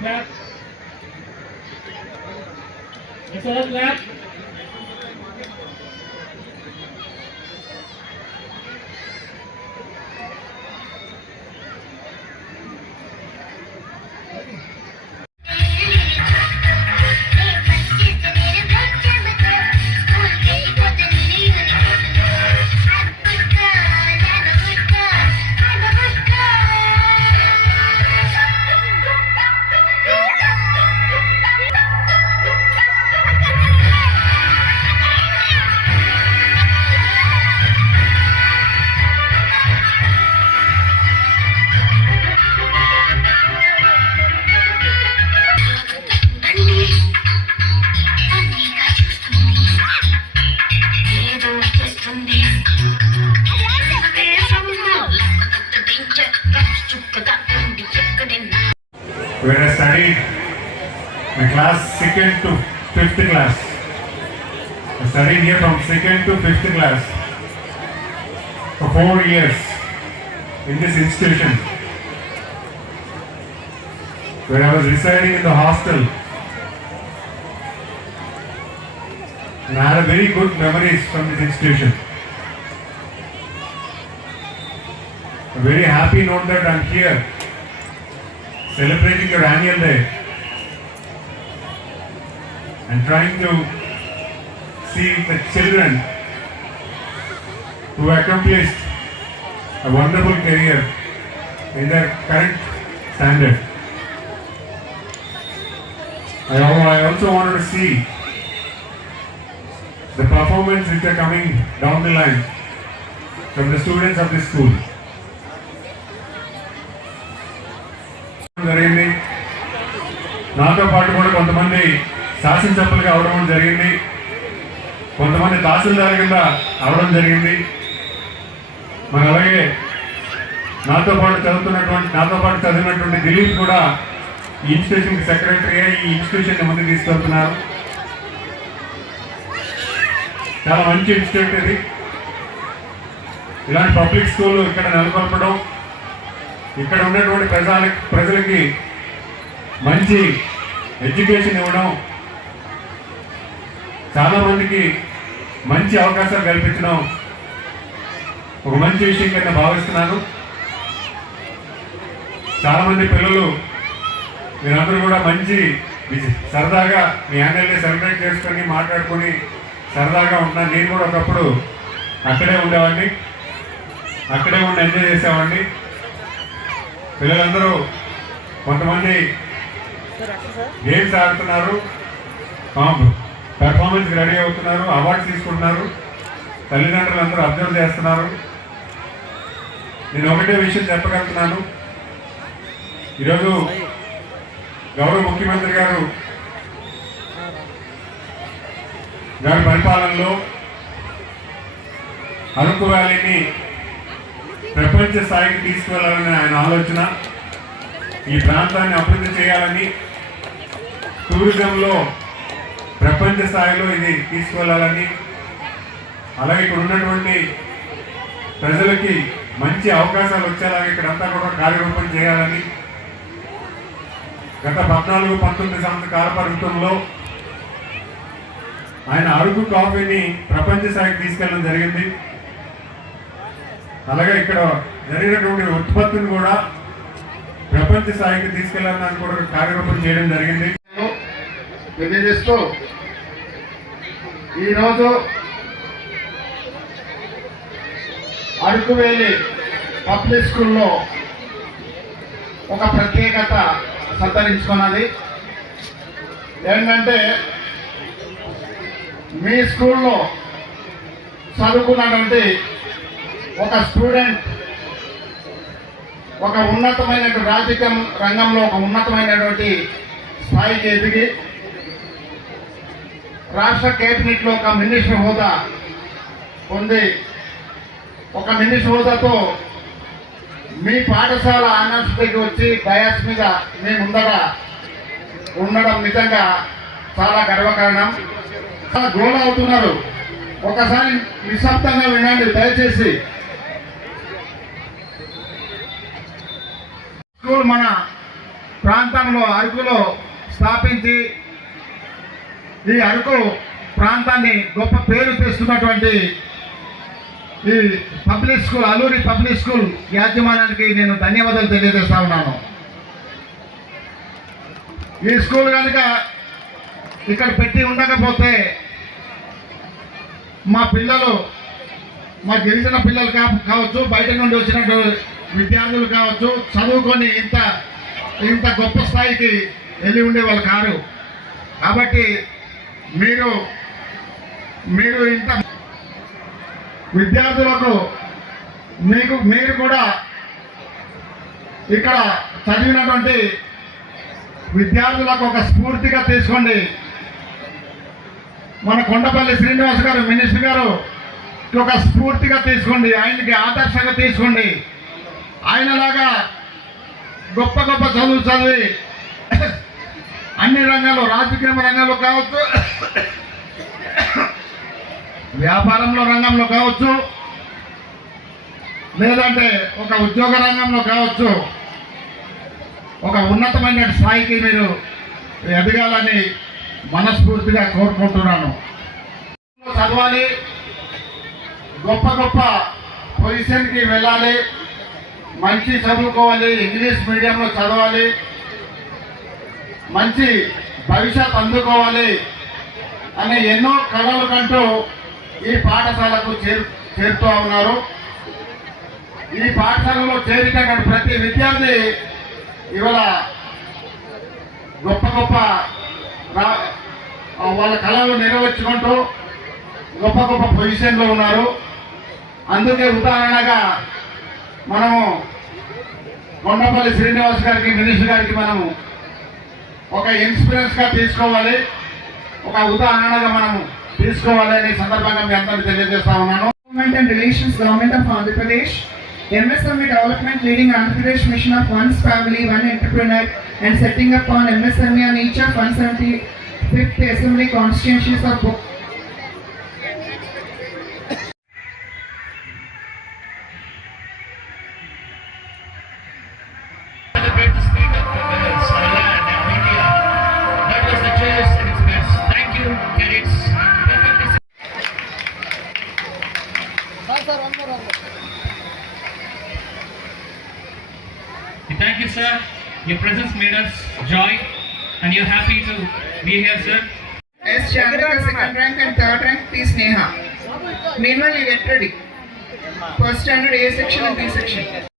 clap. Let's all clap. Where I studied my class 2nd to 5th class. I studied here from 2nd to 5th class for 4 years in this institution, where I was residing in the hostel, and I had a very good memories from this institution. I'm very happy to note that I'm here celebrating your annual day and trying to see the children who accomplished a wonderful career in their current standard. I also wanted to see the performance which are coming down the line from the students of this school. జరిగింది. నాతో పాటు కూడా కొంతమంది శాసనసభ్యులుగా అవడం జరిగింది, కొంతమంది తహసీల్దార్ కింద అవడం జరిగింది. మరి అలాగే నాతో పాటు చదివినటువంటి దిలీప్ కూడా ఈ ఇన్స్టిట్యూషన్కి సెక్రటరీగా ఈ ఇన్స్టిట్యూషన్ ముందుకు తీసుకెళ్తున్నారు. చాలా మంచి ఇన్స్టిట్యూట్ ఇది. ఇలాంటి పబ్లిక్ స్కూల్ ఇక్కడ నెలకొల్పడం, ఇక్కడ ఉన్నటువంటి ప్రజలకి మంచి ఎడ్యుకేషన్ ఇవ్వడం, చాలామందికి మంచి అవకాశాలు కల్పించడం ఒక మంచి విషయం కింద భావిస్తున్నాను. చాలామంది పిల్లలు మీరందరూ కూడా మంచి సరదాగా మీ యాన్యువల్ డే సెలబ్రేట్ చేసుకొని మాట్లాడుకొని సరదాగా ఉంటున్నాను. నేను కూడా ఒకప్పుడు అక్కడే ఉండేవాడిని, అక్కడే ఉండి ఎంజాయ్ చేసేవాడిని. పిల్లలందరూ కొంతమంది గేమ్స్ ఆడుతున్నారు, పెర్ఫార్మెన్స్కి రెడీ అవుతున్నారు, అవార్డ్స్ తీసుకుంటున్నారు, తల్లిదండ్రులు అందరూ అబ్జర్వ్ చేస్తున్నారు. నేను ఒకటే విషయం చెప్పగలుగుతున్నాను, ఈరోజు గౌరవ ముఖ్యమంత్రి గారి పరిపాలనలో అరకు వ్యాలీని ప్రపంచ స్థాయికి తీసుకువెళ్ళాలని ఆయన ఆలోచన. ఈ ప్రాంతాన్ని అభివృద్ధి చేయాలని, టూరిజంలో ప్రపంచ స్థాయిలో ఇది తీసుకువెళ్ళాలని, అలాగే ఇక్కడ ఉన్నటువంటి ప్రజలకి మంచి అవకాశాలు వచ్చేలాగా ఇక్కడంతా కూడా కార్యరూపం చేయాలని గత 14-19 సంవత్సరాల కాలపరిమితంలో ఆయన అరకు కాఫీని ప్రపంచ స్థాయికి తీసుకెళ్ళడం జరిగింది. అలాగే ఇక్కడ జరిగినటువంటి ఉత్పత్తిని కూడా ప్రపంచ స్థాయికి తీసుకెళ్లాలని కూడా కార్యరూపం చేయడం జరిగింది. తెలియజేస్తూ ఈరోజు అరకువేలి పబ్లిక్ స్కూల్లో ఒక ప్రత్యేకత సంతరించుకున్నది. ఏంటంటే మీ స్కూల్లో చదువుకున్నటువంటి ఒక స్టూడెంట్ ఒక ఉన్నతమైన రాజకీయ రంగంలో ఒక ఉన్నతమైనటువంటి స్థాయికి ఎదిగి రాష్ట్ర కేబినెట్లో ఒక మినిస్టర్ హోదా పొంది, ఒక మినిస్టర్ హోదాతో మీ పాఠశాల ఆనర్స్కి వచ్చి డయాస్ మీద మీ ముందర ఉండడం నిజంగా చాలా గర్వకారణం. గోల్ అవుతున్నారు, ఒకసారి నిశ్శబ్దంగా వినండి దయచేసి. స్కూల్ మన ప్రాంతంలో అరకులో స్థాపించి ఈ అరకు ప్రాంతాన్ని గొప్ప పేరు తెస్తున్నటువంటి ఈ public school Alluri public school యాజమాన్యానికి నేను ధన్యవాదాలు తెలియజేస్తా ఉన్నాను. ఈ స్కూల్ కనుక ఇక్కడ పెట్టి ఉండకపోతే మా పిల్లలు, మా గిరిజన పిల్లలు కావచ్చు, బయట నుండి వచ్చినట్టు విద్యార్థులు కావచ్చు, చదువుకొని ఇంత గొప్ప స్థాయికి వెళ్ళి ఉండేవాళ్ళు కారు. కాబట్టి మీరు ఇంత విద్యార్థులకు మీరు కూడా ఇక్కడ చదివినటువంటి విద్యార్థులకు ఒక స్ఫూర్తిగా తీసుకోండి. మన కొండపల్లి శ్రీనివాస్ గారు మినిస్టర్ గారు ఒక స్ఫూర్తిగా తీసుకోండి, ఆయనకి ఆదర్శంగా తీసుకోండి. ఆయనలాగా గొప్ప గొప్ప చదువులు చదివి అన్ని రంగాల్లో, రాజకీయ రంగంలో కావచ్చు, వ్యాపారంలో రంగంలో కావచ్చు, లేదంటే ఒక ఉద్యోగ రంగంలో కావచ్చు, ఒక ఉన్నతమైన స్థాయికి మీరు ఎదగాలని మనస్ఫూర్తిగా కోరుకుంటున్నాను. చదవాలి, గొప్ప గొప్ప పొజిషన్కి వెళ్ళాలి, మంచి చదువుకోవాలి, ఇంగ్లీష్ మీడియంలో చదవాలి, మంచి భవిష్యత్ అందుకోవాలి అనే ఎన్నో కళలు కంటూ ఈ పాఠశాలకు చేరుతూ ఉన్నారు. ఈ పాఠశాలలో చేరిన ప్రతి విద్యార్థి ఇవాళ గొప్ప గొప్ప వాళ్ళ కళలు నెరవేర్చుకుంటూ గొప్ప గొప్ప పొజిషన్లో ఉన్నారు. అందుకే ఉదాహరణగా మనము కొండపల్లి శ్రీనివాస్ గారికి, మినిస్టర్ గారికి మనము ఒక ఇన్స్పిరెన్స్గా తీసుకోవాలి, ఒక ఉదాహరణగా మనము తీసుకోవాలి అనే సందర్భంగా మీ అందరికీ తెలియజేస్తా ఉన్నాను. Government and Relations, Government of Andhra Pradesh, MSME Development leading Andhra Pradesh mission of one's family, one entrepreneur and setting up on MSME on each of 175th Assembly constituencies of Thank you, sir. Your presence made us joy, and you're happy to be here, sir. S. Chandrika, second rank and third rank, P. Sneha. Meanwhile, you get ready. First standard A section and B section.